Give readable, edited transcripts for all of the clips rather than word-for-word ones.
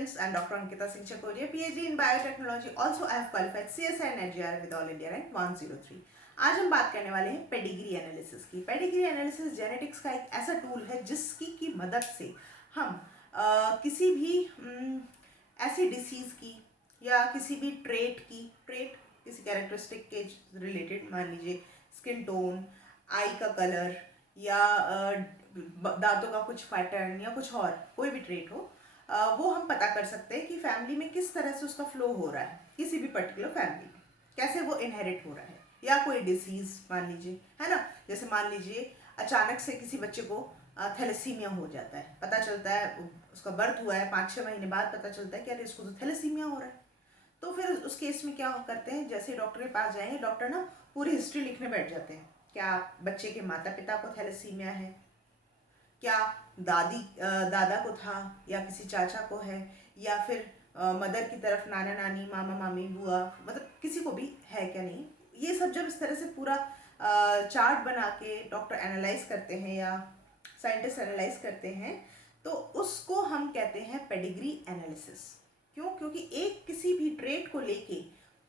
friends, I'm Dr. Ankita Singh Chakoria, PhD in Biotechnology. Also, I have qualified CSI and NGR with All India rank 103. आज हम बात करने वाले हैं pedigree analysis की। Pedigree analysis genetics का एक ऐसा टूल है जिसकी की मदद से हम किसी भी ऐसी डिसीज़ की या किसी भी ट्रेट किसी कैरेक्टरिस्टिक के रिलेटेड, मान लीजिए स्किन टोन, आई का कलर या दांतों का कुछ पैटर्न या कुछ और कोई भी ट्रेट हो, वो हम पता कर सकते हैं कि फैमिली में किस तरह से उसका फ्लो हो रहा है, किसी भी पर्टिकुलर फैमिली में कैसे वो इनहेरिट हो रहा है, या कोई डिसीज मान लीजिए, है ना। जैसे मान लीजिए अचानक से किसी बच्चे को थैलेसीमिया हो जाता है, पता चलता है उसका बर्थ हुआ है, 5-6 महीने बाद पता चलता है कि अरे इसको तो थैलेसीमिया हो रहा है। तो फिर उस केस में क्या करते हैं, जैसे डॉक्टर के पास जाएंगे, डॉक्टर ना पूरी हिस्ट्री लिखने बैठ जाते हैं। क्या बच्चे के माता पिता को थैलेसीमिया है, क्या दादा को था या किसी चाचा को है, या फिर मदर की तरफ नाना नानी मामा मामी बुआ, मतलब किसी को भी है क्या नहीं। ये सब जब इस तरह से पूरा चार्ट बना के डॉक्टर एनालाइज करते हैं या साइंटिस्ट एनालाइज करते हैं, तो उसको हम कहते हैं पेडिग्री एनालिसिस। क्यों? क्योंकि एक किसी भी ट्रेट को लेके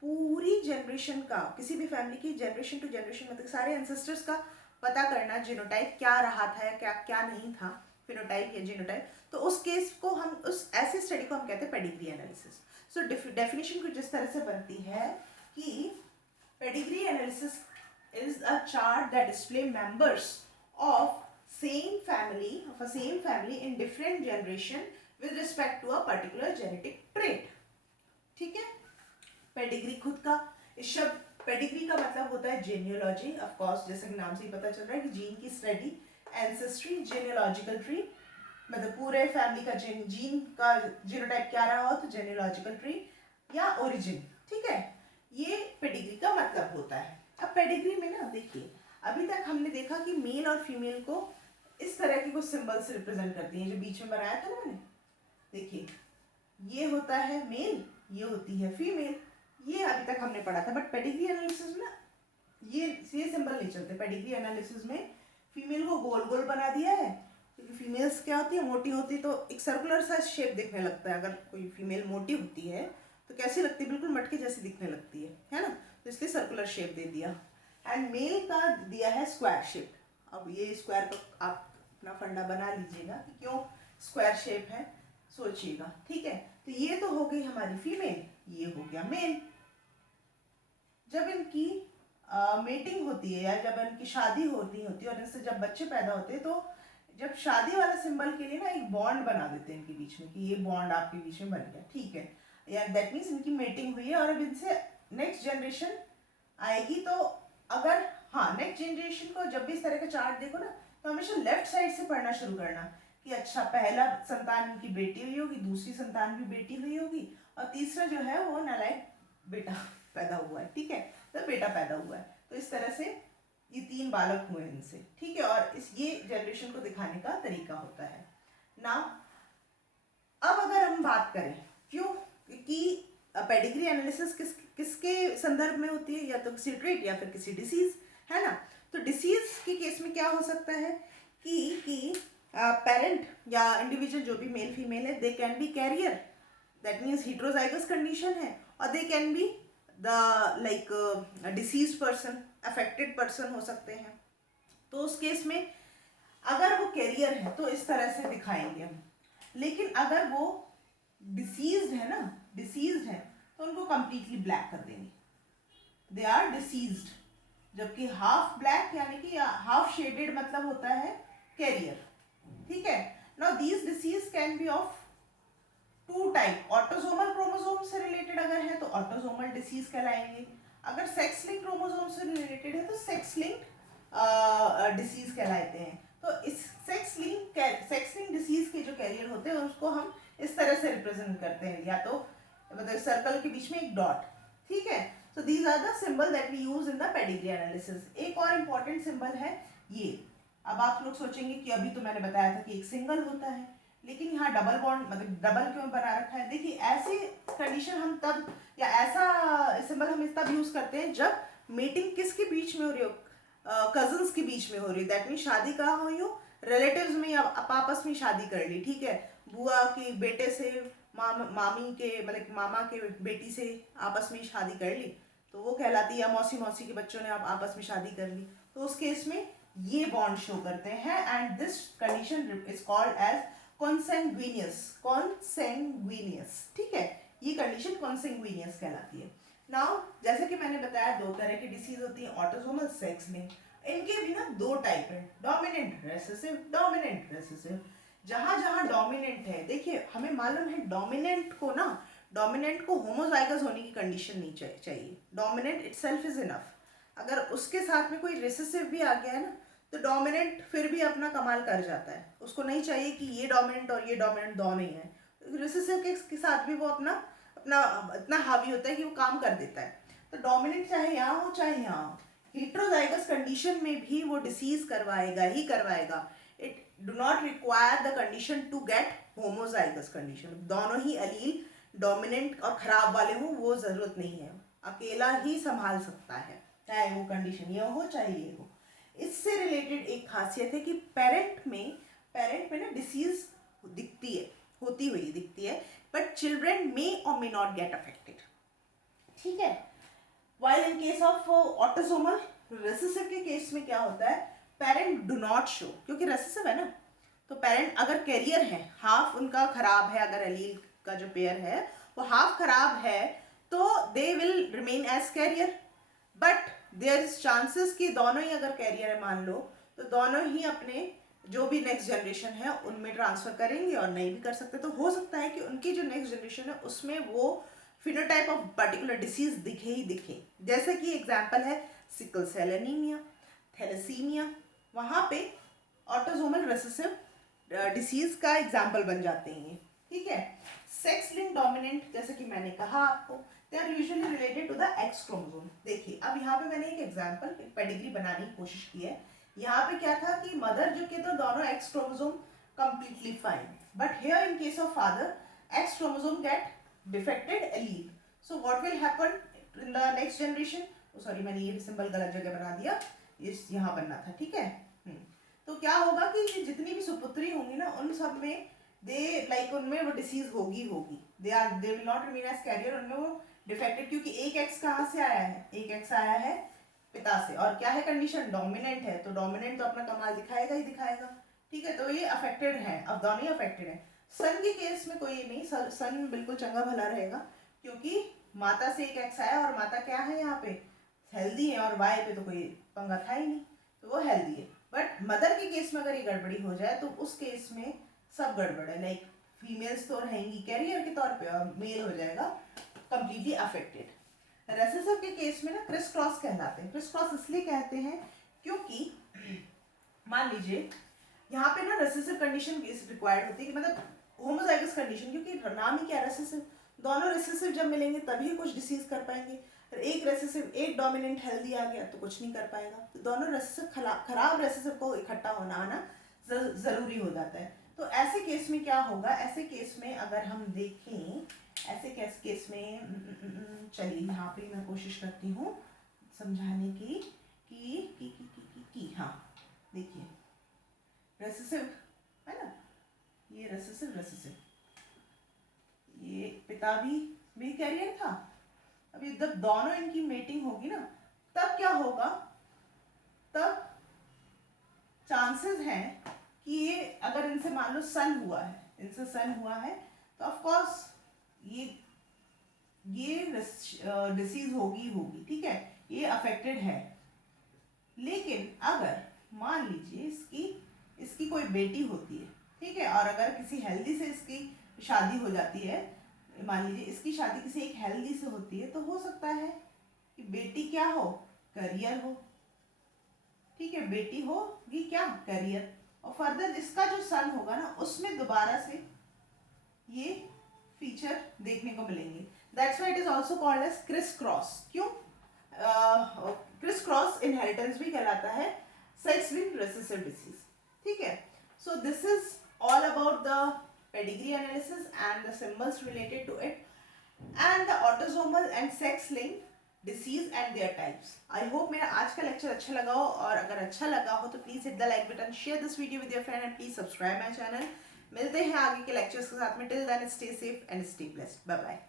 पूरी जनरेशन का, किसी भी फैमिली की जनरेशन टू जनरेशन, मतलब सारे एंसेस्टर्स का पता करना, जीनोटाइप क्या रहा था या क्या क्या नहीं था, फिनोटाइप या जीनोटाइप, तो उस केस को हम, उस ऐसे स्टडी को हम कहते हैं पेडिग्री एनालिसिस। सो डेफिनेशन कुछ इस तरह से बनती है कि pedigree analysis is a chart that display members of same family in different generation with respect to a particular genetic trait। ठीक है। पेडिग्री खुद का, इस शब्द पेडिग्री का मतलब होता है जेनियोलॉजी, ऑफ कोर्स जैसे कि नाम से ही पता चल रहा है कि जीन की स्टडी, एंसेस्ट्री, जेनियोलॉजिकल ट्री, मतलब पूरे फैमिली का जीन का जीनोटाइप क्या रहा हो तो जेनियोलॉजिकल ट्री या ओरिजिन। ठीक है, ये पेडिग्री का मतलब होता है। अब पेडिग्री में ना देखिए, अभी तक हमने देखा कि मेल और फीमेल को इस तरह की कुछ सिंबल से रिप्रेजेंट करती हैं, जो बीच में बनाया था ना मैंने। देखिए, ये होता है मेल, ये होती है फीमेल, ये अभी तक हमने पढ़ा था। बट पेडिग्री एनालिसिस में ये सिंबल नहीं चलते। पेडिग्री एनालिसिस में फीमेल को गोल गोल बना दिया है, क्योंकि फीमेल्स क्या होती है, मोटी होती है, तो एक सर्कुलर सा शेप दिखने लगता है। अगर कोई फीमेल मोटी होती है तो कैसी लगती है, बिल्कुल मटके जैसी दिखने लगती है ना, तो इसलिए सर्कुलर शेप दे दिया। एंड मेल का दिया है स्क्वायर शेप। अब ये स्क्वायर को आप अपना फंडा बना लीजिएगा कि क्यों स्क्वायर शेप है, सोचिएगा। ठीक है, तो ये तो हो गई हमारी फीमेल, ये हो गया मेल। जब इनकी मेटिंग होती है या जब इनकी शादी होती है और इनसे जब बच्चे पैदा होते हैं, तो जब शादी वाला सिंबल के लिए ना एक बॉन्ड बना देते हैं इनके बीच में कि ये बॉन्ड आपके बीच में बन गया। ठीक है, या दैट मीन्स इनकी मेटिंग हुई है और अब इनसे नेक्स्ट जनरेशन आएगी। तो अगर नेक्स्ट जनरेशन को जब भी इस तरह का चार्ट देखो ना, तो हमेशा लेफ्ट साइड से पढ़ना शुरू करना कि अच्छा, पहला संतान इनकी बेटी हुई होगी, दूसरी संतान भी बेटी हुई होगी, और तीसरा जो है वो नालायक बेटा पैदा हुआ है। ठीक है, तो बेटा पैदा हुआ है, तो इस तरह से ये 3 बालक हुए इनसे। ठीक है, और ये जनरेशन को दिखाने का तरीका होता है ना। अब अगर हम बात करें क्यों कि पेडिग्री एनालिसिस किसके संदर्भ में होती है, या तो किसी ट्रेट या फिर किसी डिसीज, है ना। तो डिसीज के केस में क्या हो सकता है कि पेरेंट या इंडिविजुअल जो भी मेल फीमेल है, they can be carrier, that means heterozygous condition है, और they can be the disease person, affected person हो सकते हैं। तो उस केस में अगर वो कैरियर है तो इस तरह से दिखाएंगे हम, लेकिन अगर वो डिसीज्ड है तो उनको कंप्लीटली ब्लैक कर देंगे, दे आर डिसीज्ड। जबकि हाफ ब्लैक यानी कि हाफ शेडेड मतलब होता है कैरियर। ठीक है, now these disease can be of 2 type. Autosomal chromosome से रिलेटेड अगर है तो ऑटोसोमल डिसीज कहलाएंगे, अगर सेक्स लिंक क्रोमोसोम से रिलेटेड है तो सेक्स लिंक डिसीज कहलाते हैं। तो इस सेक्स लिंक डिसीज के जो कैरियर होते हैं उसको हम इस तरह से रिप्रेजेंट करते हैं, या तो मतलब सर्कल के बीच में एक डॉट। ठीक है, so these are the symbol that we use in the pedigree analysis. एक और इम्पॉर्टेंट सिंबल है ये। अब आप लोग सोचेंगे कि अभी तो मैंने बताया था कि एक सिंगल होता है, लेकिन यहाँ डबल बॉन्ड, मतलब डबल क्यों बना रखा है। देखिए, ऐसी कंडीशन हम तब, या ऐसा सिंबल हम तब यूज करते हैं जब मीटिंग किसके बीच में हो रही हो, कजन्स के बीच में हो रही है। दैट मीन शादी कहाँ हुई हो, रिलेटिव्स में, या आप आपस में शादी कर ली। ठीक है, बुआ के बेटे से मामी के मतलब मामा के बेटी से आपस में शादी कर ली तो वो कहलाती है, या मौसी मौसी के बच्चों ने आप आपस में शादी कर ली तो उस केस में ये बॉन्ड शो करते हैं and this condition is called as consanguineous. ठीक है, ये कंडीशन कॉन्सेंग्विनियस कहलाती है। नाउ जैसे कि मैंने बताया दो तरह की डिसीज होती है, ऑटोसोमल सेक्स लिंक्ड। इनके भी ना दो टाइप है, डोमिनेंट रेसेसिव, डोमिनेंट रेसेसिव। जहां जहां डोमिनेंट है, देखिए हमें मालूम है डोमिनेंट को होमोजाइगस होने की कंडीशन नहीं चाहिए, डोमिनेंट इटसेल्फ इज इनफ। अगर उसके साथ में कोई रिसेसिव भी आ गया है ना तो डोमिनेंट फिर भी अपना कमाल कर जाता है, उसको नहीं चाहिए कि ये डोमिनेंट और ये डोमिनेंट दोनों ही है। रिसेसिव के साथ भी वो अपना अपना इतना हावी होता है कि वो काम कर देता है। तो डोमिनेंट चाहे यहाँ हो चाहे यहाँ हो, हेट्रोजाइगस कंडीशन में भी वो डिसीज करवाएगा ही करवाएगा। It do not require the condition to get homozygous condition. दोनों ही अलील डोमिनेंट और खराब वाले हों वो जरूरत नहीं है, अकेला ही संभाल सकता है, चाहे वो कंडीशन ये हो चाहे ये हो। इससे रिलेटेड एक खासियत है कि पेरेंट में ना डिसीज दिखती है, होती हुई दिखती है, बट चिल्ड्रन मे और मे नॉट गेट अफेक्टेड। ठीक है, while in case of autosomal recessive के केस में क्या होता है, पेरेंट डू नॉट शो, क्योंकि रेसेसिव है ना तो पेरेंट अगर कैरियर है, हाफ उनका खराब है, अगर एलील का जो पेयर है वो हाफ खराब है तो they will remain as carrier, but there is chances कि दोनों ही अगर कैरियर है मान लो तो दोनों ही अपने जो भी नेक्स्ट जनरेशन है उनमें ट्रांसफर करेंगे और नहीं भी कर सकते। तो हो सकता है कि उनकी जो नेक्स्ट जनरेशन है उसमें वो फिनोटाइप ऑफ पर्टिकुलर डिसीज दिखे ही दिखे। जैसे कि एग्जांपल है सिकल सेल एनीमिया, थैलेसीमिया, वहाँ पे ऑटोसोमल रिसेसिव डिसीज का एग्जाम्पल बन जाते हैं। ठीक है, सेक्स लिंक डोमिनेंट, जैसे कि मैंने कहा आपको, they are usually related to the x chromosome. देखिए अब यहाँ पे मैंने एक एग्जाम्पल पेडिग्री बनाने की कोशिश की है। यहाँ पे क्या था कि मदर जो के तो दोनों x chromosome completely fine, but here in case of father x chromosome get defected allele, so what will happen in the next generation, sorry मैंने ये सिंबल गलत जगह बना दिया, इस यहाँ बनना था। ठीक है, तो क्या होगा कि जितनी भी सुपुत्री होंगी ना उन सब में उनमें वो डिसीज होगी, they will not remain as carrier, उनमें वो डिफेक्टेड, क्योंकि एक एक्स कहाँ से आया है, एक एक्स आया है पिता से, और क्या है कंडीशन, डोमिनेंट है, तो डोमिनेंट तो अपना कमाल दिखाएगा ही दिखाएगा। ठीक है, तो ये अफेक्टेड है, अब दोनों ही अफेक्टेड है। सन के केस में कोई नहीं, सन बिल्कुल चंगा भला रहेगा, क्योंकि माता से एक एक्स आया और माता क्या है यहाँ पे हेल्दी है, और वाई पे तो कोई पंगा था ही नहीं, तो वो हेल्दी है। बट मदर के केस में अगर ये गड़बड़ी हो जाए तो उस केस में सब गड़बड़ है, लाइक फीमेल्स तो रहेंगी कैरियर के तौर पे और मेल हो जाएगा कंप्लीटली अफेक्टेड। रेसेसिव के केस में ना क्रिस क्रॉस कहलाते हैं। क्रिस क्रॉस इसलिए कहते हैं क्योंकि मान लीजिए यहाँ पे ना रेसेसिव कंडीशन रिक्वायर्ड होती है कि मतलब होमोजाइगस कंडीशन, क्योंकि नाम ही क्या रेसेसिव, दोनों रेसेसिव जब मिलेंगे तभी कुछ डिसीज कर पाएंगे। एक रेसेसिव एक डोमिनेंट हेल्दी आ गया तो कुछ नहीं कर पाएगा, तो दोनों रेसेसिव खराब रेसेसिव को इकट्ठा होना आना जरूरी हो जाता है। तो ऐसे केस में क्या होगा, ऐसे केस में अगर हम देखें, ऐसे केस में चलिए यहाँ पे मैं कोशिश करती हूँ समझाने की हाँ देखिए रेसेसिव है ना, ये रेसेसिव ये पिता भी कैरियर था। अभी जब दोनों इनकी मेटिंग होगी ना तब क्या होगा, तब चांसेस हैं कि ये अगर इनसे मान लो सन हुआ है तो ऑफ कोर्स ये डिसीज होगी। ठीक है, ये अफेक्टेड है। लेकिन अगर मान लीजिए इसकी कोई बेटी होती है, ठीक है, और अगर किसी हेल्दी से इसकी शादी हो जाती है, मान लीजिए इसकी शादी किसी एक हेल्दी से होती है, तो हो सकता है कि बेटी क्या हो, करियर हो। ठीक है, बेटी होगी क्या, करियर, और फर्दर जिसका जो सन होगा ना उसमें दोबारा से ये फीचर देखने को मिलेंगे। That's why it is also called as criss cross. क्यों क्रिस क्रॉस इनहेरिटेंस भी कहलाता है सेक्स लिंक्ड रेसेसिव डिसीज। ठीक है, so this is all about the pedigree analysis and the symbols related to it and the autosomal and sex linked disease and their types. I hope मेरा आज का lecture अच्छा लगा हो, और अगर अच्छा लगा हो तो please hit the like button, share this video with your friend and please subscribe my channel. मिलते हैं आगे के लेक्चर्स के साथ में। Till then stay safe and stay blessed. Bye bye.